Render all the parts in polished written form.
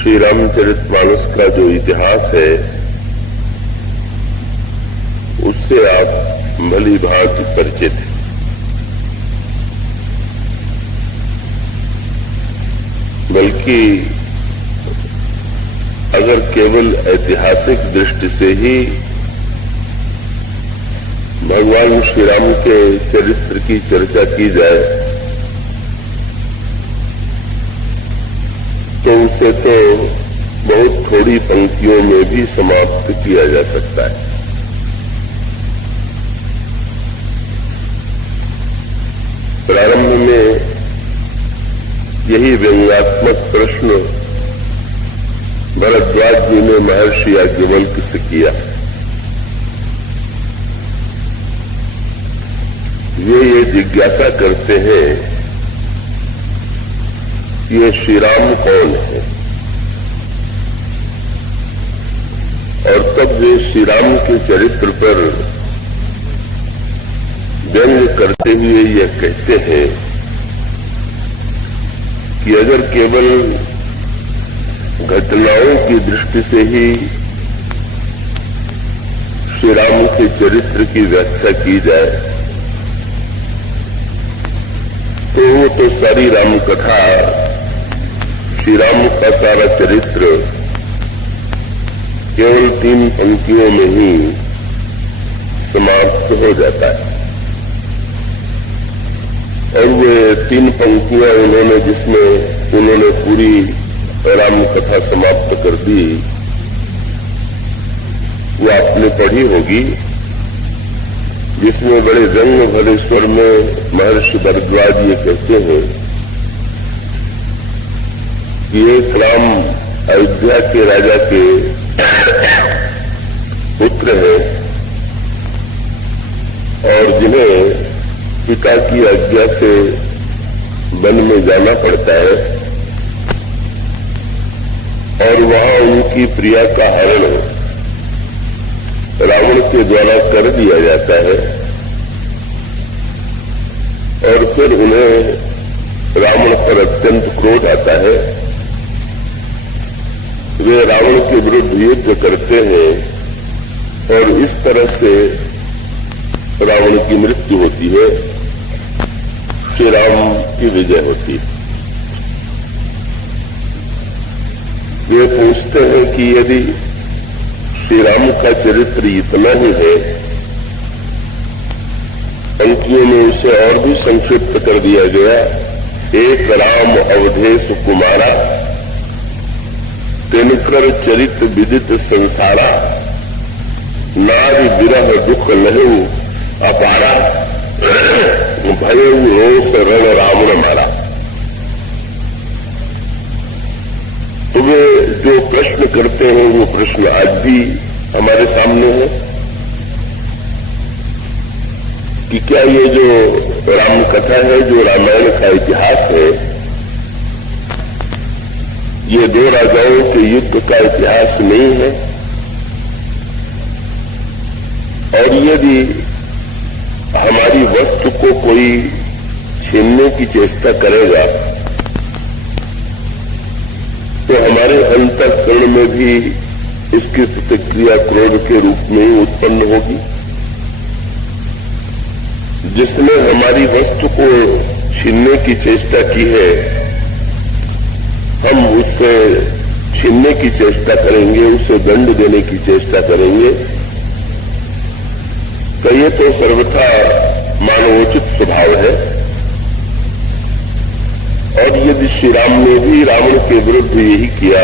श्री रामचरितमानस का जो इतिहास है उससे आप भली भांति परिचित हैं। बल्कि अगर केवल ऐतिहासिक दृष्टि से ही भगवान श्री राम के चरित्र की चर्चा की जाए तो उसे तो बहुत थोड़ी पंक्तियों में भी समाप्त किया जा सकता है। प्रारंभ में यही व्यंग्यात्मक प्रश्न भरद्वाज जी ने महर्षि याज्ञवल्क्य से किया। ये जिज्ञासा करते हैं ये श्री राम कौन है, और तब वे श्री राम के चरित्र पर व्यंग करते हुए यह कहते हैं कि अगर केवल घटनाओं की दृष्टि से ही श्री राम के चरित्र की व्याख्या की जाए तो वो तो सारी राम कथा, श्री राम का सारा चरित्र केवल 3 पंक्तियों में ही समाप्त हो जाता है। और वे 3 पंक्तियां उन्होंने पूरी राम कथा समाप्त कर दी, वो आपने पढ़ी होगी, जिसमें बड़े व्यंग भरे स्वर में महर्षि भरद्वाज ये कहते हैं कि एक राम अयोध्या के राजा के पुत्र हैं और जिन्हें पिता की आज्ञा से वन में जाना पड़ता है और वहां उनकी प्रिया का हरण रावण के द्वारा कर दिया जाता है और फिर उन्हें रावण पर अत्यंत क्रोध आता है। वे रावण के विरुद्ध युद्ध करते हैं और इस तरह से रावण की मृत्यु होती है, श्री राम की विजय होती है। वे पूछते हैं कि यदि श्री राम का चरित्र इतना ही है, पंक्तियों में उसे और भी संक्षिप्त कर दिया गया, एक राम अवधेश कुमारा, तिनकर चरित विदित संसारा, नारी विरह दुख लहु अपारा, भयउ रोष रण रावण मारा। तो वे जो प्रश्न करते हैं वो प्रश्न आज भी हमारे सामने है कि क्या ये जो राम कथा है, जो रामायण का इतिहास है, ये 2 राजाओं के युद्ध का इतिहास नहीं है? और यदि हमारी वस्तु को कोई छीनने की चेष्टा करेगा तो हमारे अंतःकरण में भी इसकी प्रतिक्रिया क्रोध के रूप में ही उत्पन्न होगी। जिसने हमारी वस्तु को छीनने की चेष्टा की है, हम उससे छीनने की चेष्टा करेंगे, उसे दंड देने की चेष्टा करेंगे, तो ये तो सर्वथा मानवोचित स्वभाव है। और यदि श्री राम ने भी रावण के विरुद्ध यही किया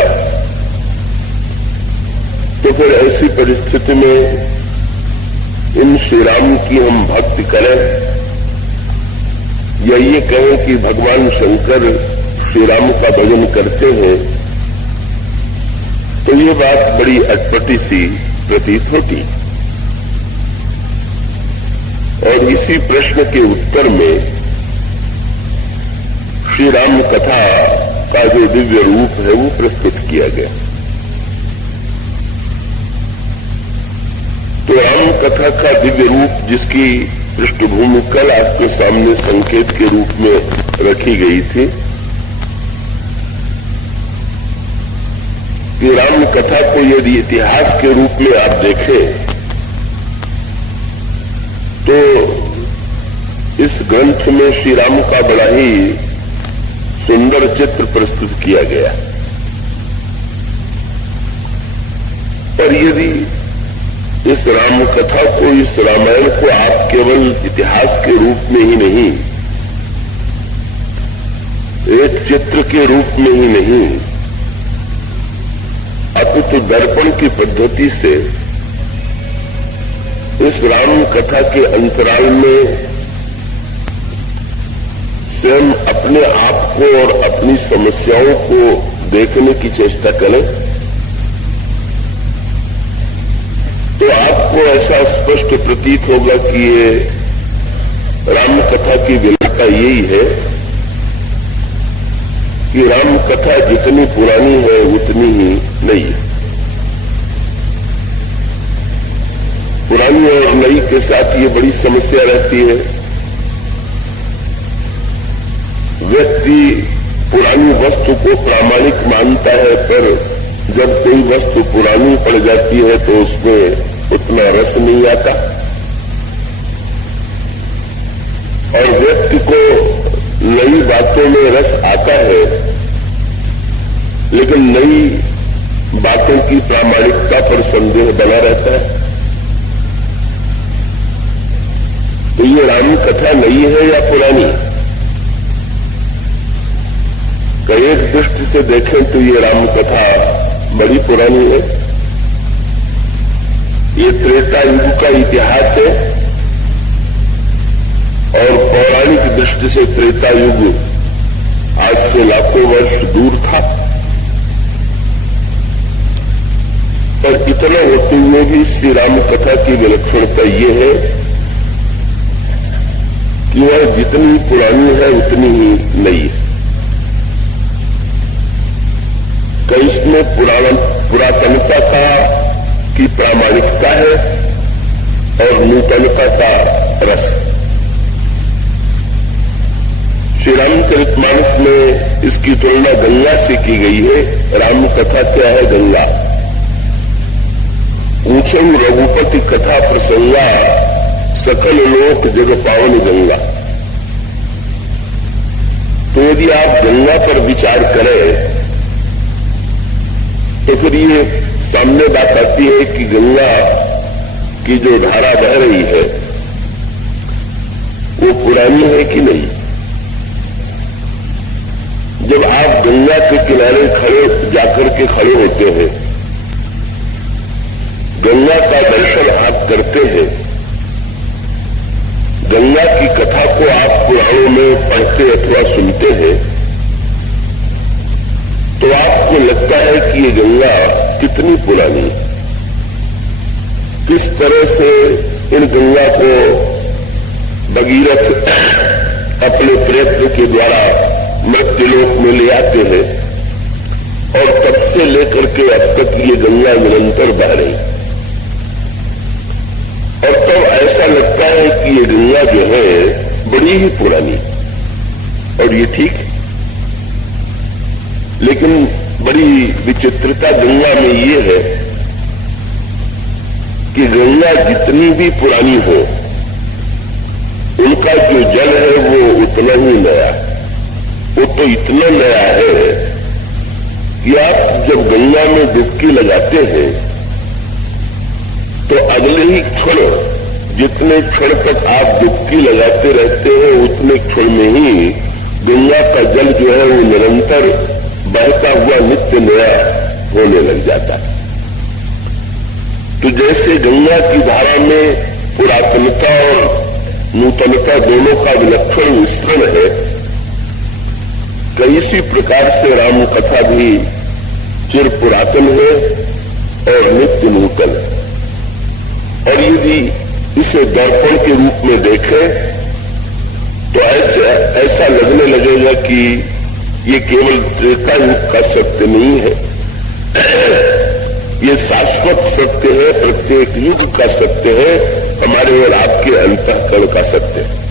तो फिर ऐसी परिस्थिति में इन श्री राम की हम भक्ति करें या ये कहें कि भगवान शंकर श्री राम का भजन करते हैं, तो ये बात बड़ी अटपटी सी प्रतीत होती। और इसी प्रश्न के उत्तर में श्री राम कथा का जो दिव्य रूप है वो प्रस्तुत किया गया। तो राम कथा का दिव्य रूप जिसकी पृष्ठभूमि कल आपके सामने संकेत के रूप में रखी गई थी, कि राम कथा को यदि इतिहास के रूप में आप देखें तो इस ग्रंथ में श्री राम का बड़ा ही सुंदर चित्र प्रस्तुत किया गया। और यदि इस राम कथा को, इस रामायण को आप केवल इतिहास के रूप में ही नहीं, एक चित्र के रूप में ही नहीं, अपितु दर्पण की पद्धति से इस राम कथा के अंतराल में स्वयं अपने आप को और अपनी समस्याओं को देखने की चेष्टा करें तो आपको ऐसा स्पष्ट प्रतीत होगा कि ये राम कथा की विलक्षणता यही है कि राम कथा जितनी पुरानी है उतनी ही नई है। पुरानी और नई के साथ ये बड़ी समस्या रहती है। व्यक्ति पुरानी वस्तु को प्रामाणिक मानता है, पर जब कोई वस्तु पुरानी पड़ जाती है तो उसमें उतना रस नहीं आता और व्यक्ति को नई बातों में रस आता है, लेकिन नई बातों की प्रामाणिकता पर संदेह बना रहता है। तो ये राम कथा नई है या पुरानी? एक दृष्टि से देखें तो ये राम कथा बड़ी पुरानी है। ये त्रेता युग का इतिहास है और पौराणिक दृष्टि से त्रेता युग आज से लाखों वर्ष दूर था, पर इतना होते हुए भी श्री राम कथा की विलक्षणता ये है कि वह जितनी पुरानी है उतनी ही नई है। कई इसमें पुरातनता का की प्रामाणिकता है और नूतनता का रस। श्री रामचरितमानस में इसकी तुलना गंगा से की गई है। राम कथा क्या है? गंगा। ऊंचे रघुपति कथा प्रसंगा सकल लोक जग पावन गंगा। तो यदि आप गंगा पर विचार करें तो फिर ये सामने बात आती है कि गंगा की जो धारा बह रही है वो पुरानी है कि नहीं। जब आप गंगा के किनारे खड़े जाकर के खड़े होते हैं, गंगा का दर्शन आप करते हैं, गंगा की कथा को आप पुराणों में पढ़ते अथवा सुनते हैं, तो आपको लगता है कि ये गंगा कितनी पुरानी है। किस तरह से इन गंगा को भगीरथ अपने प्रयत्न के द्वारा मृत्युलोक में ले आते हैं और तब से लेकर के अब तक ये गंगा निरंतर बह रही और तब ऐसा लगता है कि ये गंगा जो है बड़ी ही पुरानी और ये ठीक। लेकिन बड़ी विचित्रता गंगा में ये है कि गंगा जितनी भी पुरानी हो, उनका जो जल है वो उतना ही नया, वो तो इतना नया है कि आप जब गंगा में डुबकी लगाते हैं तो अगले ही क्षण, जितने क्षण तक आप डुबकी लगाते रहते हैं उतने क्षण में ही गंगा का जल जो है वो निरंतर बहता हुआ नित्य नया होने लग जाता है। तो जैसे गंगा की धारा में पुरातनता और नूतनता दोनों का विलक्षण मिश्रण है, तो इसी प्रकार से राम कथा भी चिर पुरातन है और नित्य नूतन है। और यदि इसे दर्पण के रूप में देखें तो ऐसा लगने लगेगा कि ये केवल त्रेता युग का सत्य नहीं है, ये शाश्वत सत्य है, प्रत्येक युग का सत्य है, हमारे और आपके अंतःकरण का सत्य है।